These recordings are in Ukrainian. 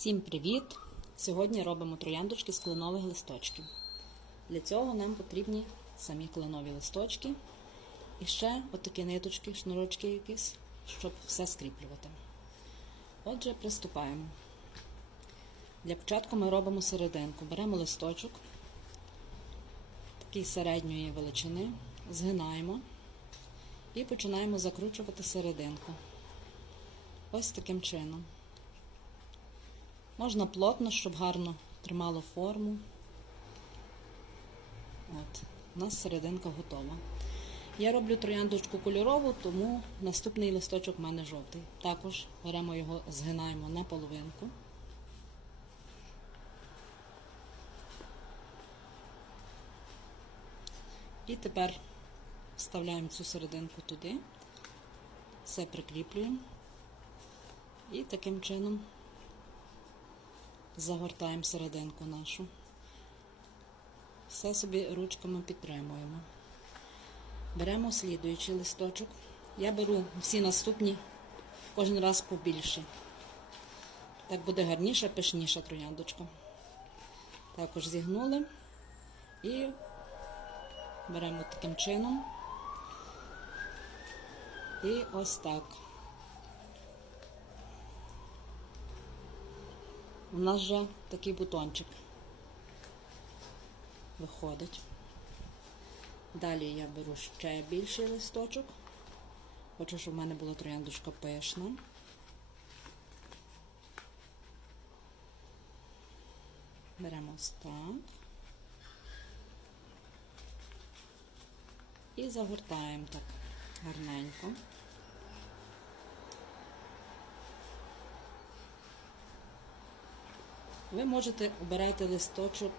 Всім привіт! Сьогодні робимо трояндочки з кленових листочків. Для цього нам потрібні самі кленові листочки і ще отакі ниточки, шнурочки якісь, щоб все скріплювати. Отже, приступаємо. Для початку ми робимо серединку. Беремо листочок такий середньої величини, згинаємо і починаємо закручувати серединку. Ось таким чином. Можна плотно, щоб гарно тримало форму. От, у нас серединка готова. Я роблю трояндочку кольорову, тому наступний листочок в мене жовтий. Також беремо його, згинаємо на половинку. І тепер вставляємо цю серединку туди, все прикріплюємо і таким чином загортаємо серединку нашу. Все собі ручками підтримуємо. Беремо слідуючий листочок. Я беру всі наступні кожен раз побільше. Так буде гарніша, пишніша трояндочка. Також зігнули і беремо таким чином. І ось так. У нас вже такий бутончик виходить. Далі я беру ще більший листочок. Хочу, щоб в мене була трояндочка пишна. Беремо ось так. І загортаємо так гарненько. Ви можете обирати листочок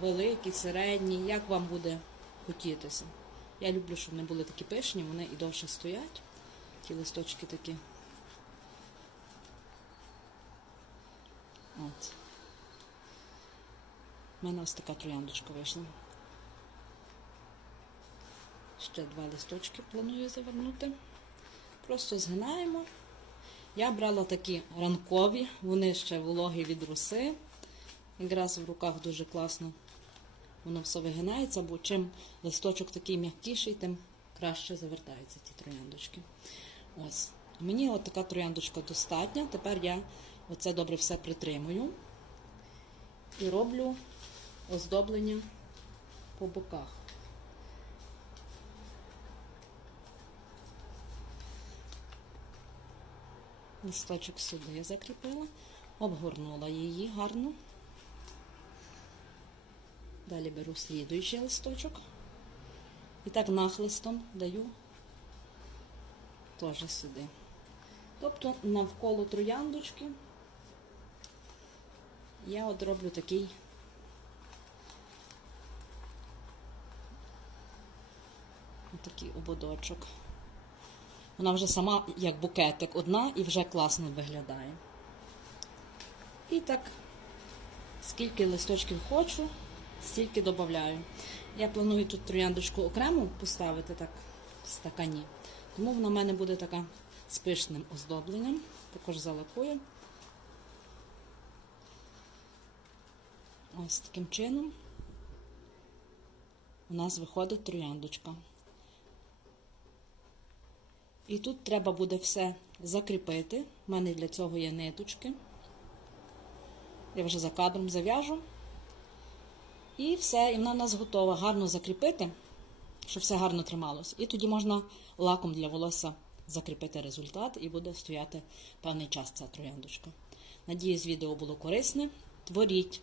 великий, середній, як вам буде хотітися. Я люблю, щоб вони були такі пишні, вони і довше стоять. Ті листочки такі. От. У мене ось така трояндочка вийшла. Ще два листочки планую завернути. Просто згинаємо. Я брала такі ранкові, вони ще вологі від руси. Якраз в руках дуже класно воно все вигинається, бо чим листочок такий м'якіший, тим краще завертаються ті трояндочки. Ось. Мені от така трояндочка достатня. Тепер я оце добре все притримую і роблю оздоблення по боках. Листочок сюди я закріпила, обгорнула її гарно. Далі беру слідуючий листочок. І так нахлистом даю теж сюди. Тобто навколо трояндочки я от роблю такий такий ободочок. Вона вже сама як букетик одна і вже класно виглядає. І так, скільки листочків хочу, стільки додаю. Я планую тут трояндочку окремо поставити так в стакані. Тому вона в мене буде така з пишним оздобленням. Також залакую. Ось таким чином у нас виходить трояндочка. І тут треба буде все закріпити. У мене для цього є ниточки. Я вже за кадром зав'яжу. І все, і вона у нас готова гарно закріпити, щоб все гарно трималось. І тоді можна лаком для волосся закріпити результат і буде стояти певний час ця трояндочка. Надіюсь, відео було корисне. Творіть,